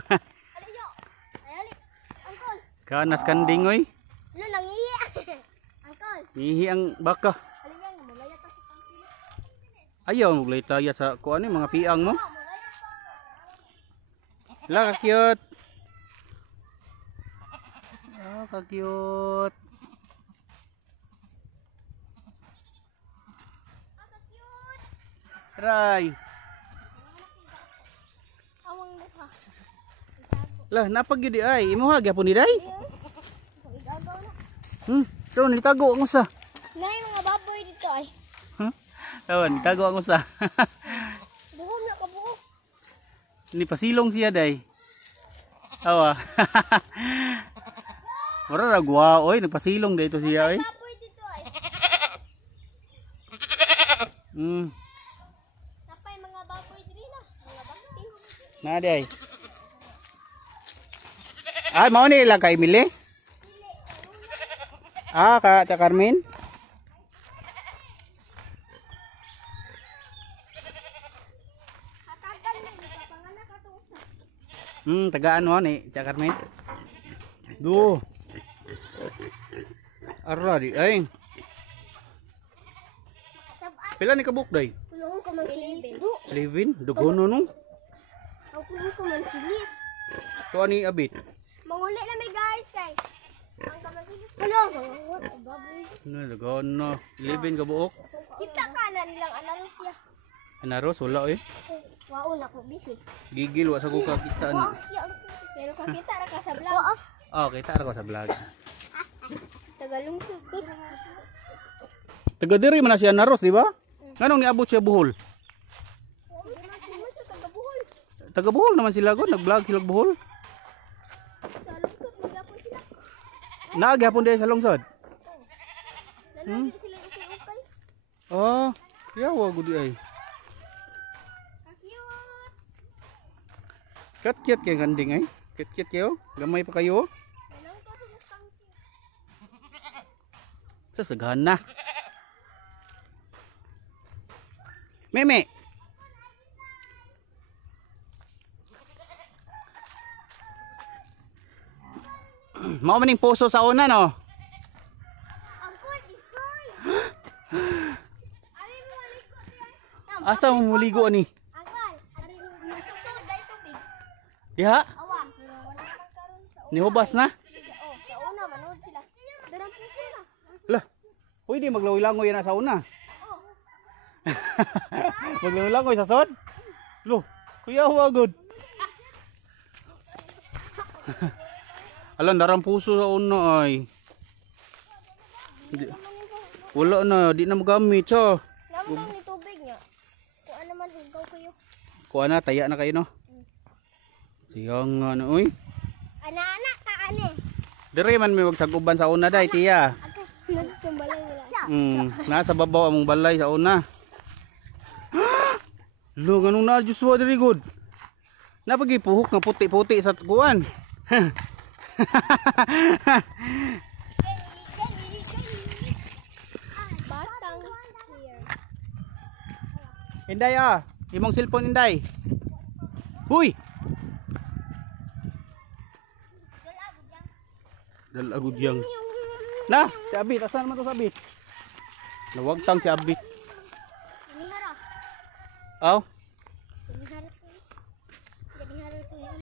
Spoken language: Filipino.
Aliyo. Ayali. Angkol. Kanas kanding oy. Ano nangihi? Angkol. Ihi ang baka. Aliyan, malaya pa sa pangkilo. Ayaw maglaytaya sa kuan mga piang mo. Malaya pa. La ka cute. Oh, ka cute. Ray. Awang mukha. Lah napag gyud di ay. Imuha gyapon ni day. Igagaw na. So nitago ang usa. Nay mga baboy dito ay. Oh, nitago ang usa. Buhom na ka buhok. Ni pasilong siya day. Awa. Ora ra gwa oy, nagpasilong dito siya oy. Baboy dito ay. Napay mga baboy diri na. Mga bakti. Na day. Ay mao ni ila kay Emily. Ka Carmen. Hatagan na dito panganak ato usa. Tagaan mo ni Carmen. Do. Ara di ay. Sabay. Pila ni kabuk day? Kulong ko man kilis. 11 dugono no. Ang kulong ko man kilis. To ani abit. Manguli na may guys kay. Ang kamagilis. Kulong mga baboy. No dugono. 11 ka buok. Kita ka na nilang anaros ya. Anaros wala eh. Wow na ko busy. Gigil wa sa ko kakita na. Pero kakita ra ka sa vlog. Oh, kita ra ko sa vlog. Tagalong sugod. Taga diri man na siya naros, di ba? Nganong niabot siya Bohol? Taga Bohol naman sila ko, nag-vlog sila Bohol. Naagapon din sa lungsod. Oh, yawa gud ay. Kat-kat kay ganding ay. Kat-kat kayo, gamay pa kayo. Sa sagana. Meme. Mao maning puso sa una no. Angkol isoy. Ari mo maligo diyan. Asa mo muligo ni? Angkol, ari mo susod dai tubig. Diha? Awa, pero wala pa karon sa Nihubas na? sa una manood sila. Darang puso na. Lah. Pwede maglawi-langoy na sa una. Maglawi-langoy sa sod? Lo, kuya wagod. Alam, darang puso sa una ay. Wala na, di na magamit so. Naman ni tubig niya. Kung ano man hugaw kayo. Kuha na, taya na kayo no. Siya nga na, uy. Ana-ana ka ane. Dire man may magsaguban sa una day, tiya. Ako, nagtumbalang wala. Nasa babaw among balay sa una. Lo, ganun na, Joshua, very good. Napagipuhok ng puti-puti sa kuwan. Batang here. Inday imong cellphone Inday. Huy. Dalagod yang. Na, si Abit, asan naman to si Abit? Nawagtang si Abit. Ini harap. Aw, Ini harap. Jadi harap tuh.